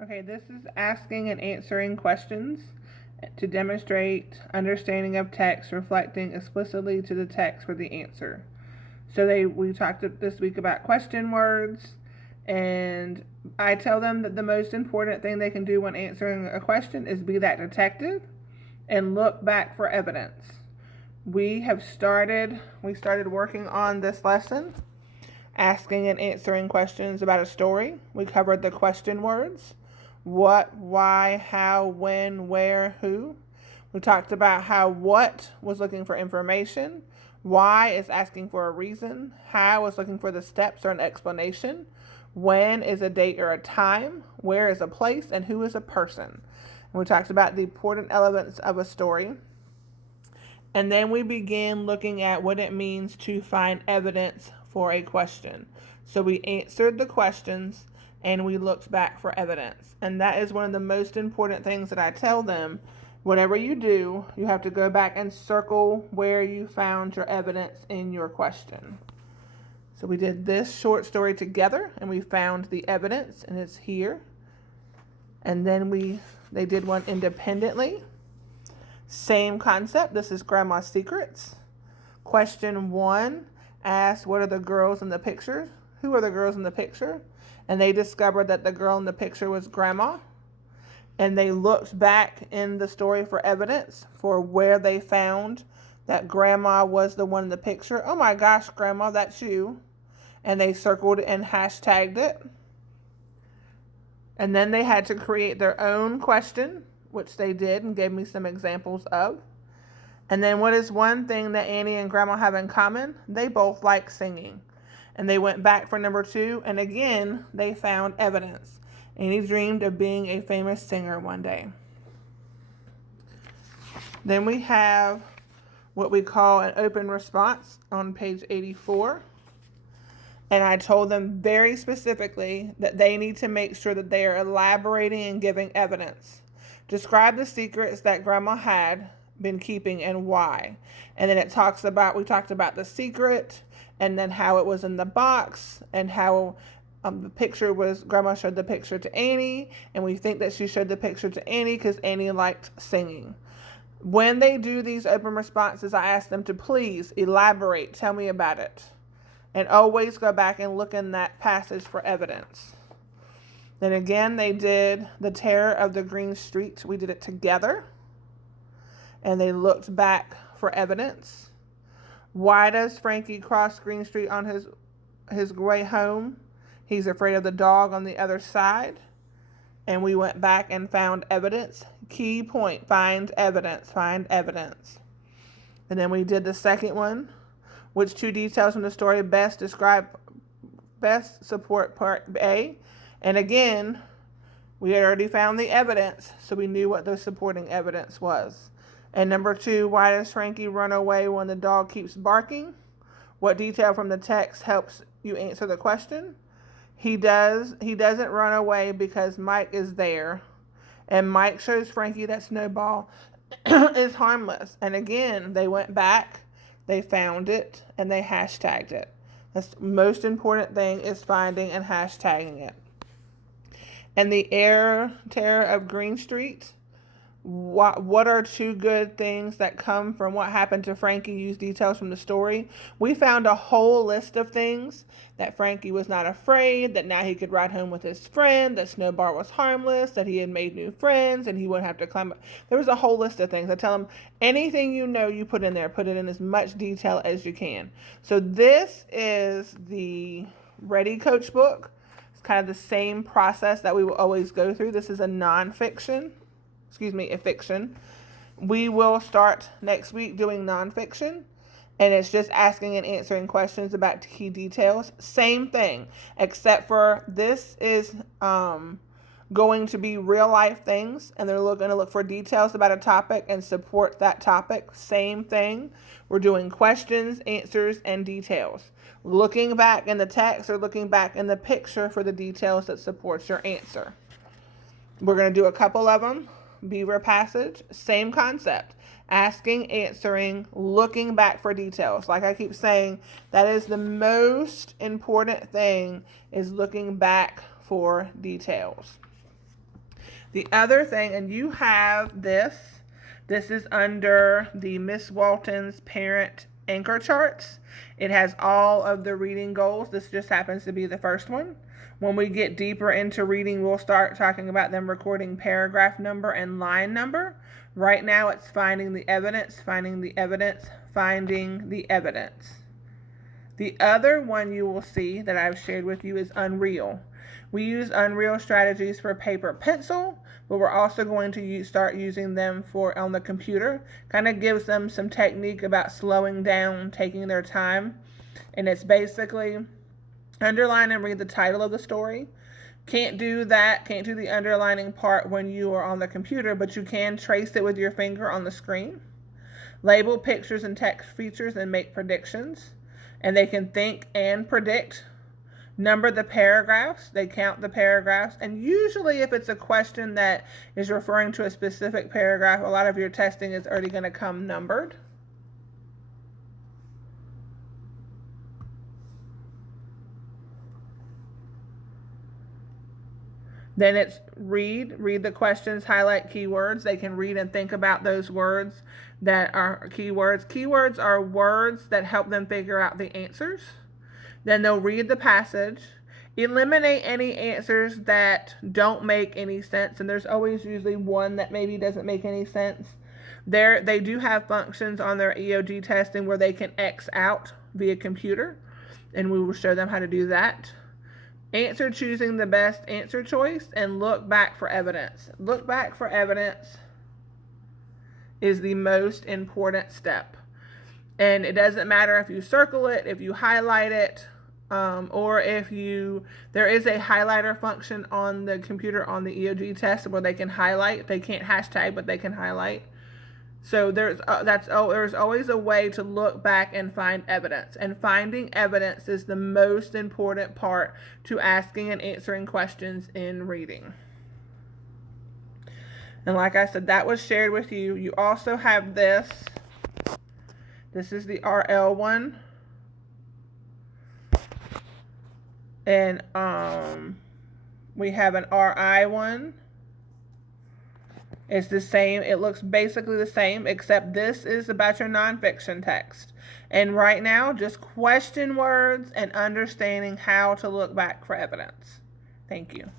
Okay, this is asking and answering questions to demonstrate understanding of text, reflecting explicitly to the text for the answer. So we talked this week about question words, and I tell them that the most important thing they can do when answering a question is be that detective and look back for evidence. We started working on this lesson, asking and answering questions about a story. We covered the question words: what, why, how, when, where, who. We talked about how what was looking for information, why is asking for a reason, how is looking for the steps or an explanation, when is a date or a time, where is a place, and who is a person. And we talked about the important elements of a story. And then we began looking at what it means to find evidence for a question. So we answered the questions and we looked back for evidence. And that is one of the most important things that I tell them. Whatever you do, you have to go back and circle where you found your evidence in your question. So we did this short story together and we found the evidence, and it's here. And then they did one independently. Same concept. This is Grandma's Secrets. Question 1 asked, what are the girls in the picture? Who are the girls in the picture? And they discovered that the girl in the picture was Grandma. And they looked back in the story for evidence for where they found that Grandma was the one in the picture. Oh my gosh, Grandma, that's you. And they circled and hashtagged it. And then they had to create their own question, which they did and gave me some examples of. And then what is one thing that Annie and Grandma have in common? They both like singing. And they went back for number 2, and again, they found evidence. Annie dreamed of being a famous singer one day. Then we have what we call an open response on page 84. And I told them very specifically that they need to make sure that they are elaborating and giving evidence. Describe the secrets that Grandma had been keeping and why. And then we talked about the secret, and then how it was in the box, and how the picture was, Grandma showed the picture to Annie, and we think that she showed the picture to Annie because Annie liked singing. When they do these open responses, I ask them to please elaborate, tell me about it. And always go back and look in that passage for evidence. Then again, they did the Terror of the Green Street. We did it together. And they looked back for evidence. Why does Frankie cross Green Street on his way home? He's afraid of the dog on the other side. And we went back and found evidence. Key point, find evidence, find evidence. And then we did the second one. Which 2 details from the story best support part A? And again, we had already found the evidence, so we knew what the supporting evidence was. And number 2, why does Frankie run away when the dog keeps barking? What detail from the text helps you answer the question? He doesn't run away because Mike is there. And Mike shows Frankie that Snowball is harmless. And again, they went back, they found it, and they hashtagged it. That's the most important thing, is finding and hashtagging it. And the Terror of Green Street. What are 2 good things that come from what happened to Frankie? Use details from the story. We found a whole list of things. That Frankie was not afraid, that now he could ride home with his friend, that Snowball was harmless, that he had made new friends, and he wouldn't have to climb up. There was a whole list of things. I tell them, anything you know, you put in there. Put it in as much detail as you can. So this is the Ready Coach book. It's kind of the same process that we will always go through. This is a fiction. We will start next week doing nonfiction, and it's just asking and answering questions about key details. Same thing, except for this is going to be real life things, and they're going to look for details about a topic and support that topic. Same thing. We're doing questions, answers, and details. Looking back in the text or looking back in the picture for the details that support your answer. We're going to do a couple of them. Beaver passage, same concept. Asking, answering, looking back for details. Like I keep saying, that is the most important thing, is looking back for details. The other thing, and you have this is under the Miss Walton's parent anchor charts. It has all of the reading goals. This just happens to be the first one. When we get deeper into reading, we'll start talking about them recording paragraph number and line number. Right now it's finding the evidence, finding the evidence, finding the evidence. The other one you will see that I've shared with you is Unreal. We use Unreal strategies for paper pencil, but we're also going to start using them for on the computer. Kind of gives them some technique about slowing down, taking their time. And it's basically underline and read the title of the story. Can't do the underlining part when you are on the computer, but you can trace it with your finger on the screen. Label pictures and text features and make predictions. And they can think and predict. Number the paragraphs, they count the paragraphs, and usually if it's a question that is referring to a specific paragraph, a lot of your testing is already going to come numbered. Then it's read the questions, highlight keywords. They can read and think about those words that are keywords. Keywords are words that help them figure out the answers. Then they'll read the passage, eliminate any answers that don't make any sense, and there's always usually one that maybe doesn't make any sense. They do have functions on their EOG testing where they can X out via computer, and we will show them how to do that. Answer choosing the best answer choice, and look back for evidence. Look back for evidence is the most important step. And it doesn't matter if you circle it, if you highlight it, or there is a highlighter function on the computer on the EOG test where they can highlight. They can't hashtag, but they can highlight. So there's always a way to look back and find evidence. And finding evidence is the most important part to asking and answering questions in reading. And like I said, that was shared with you. You also have this. This is the RL one. And we have an RI one. It's the same. It looks basically the same, except this is about your nonfiction text. And right now, just question words and understanding how to look back for evidence. Thank you.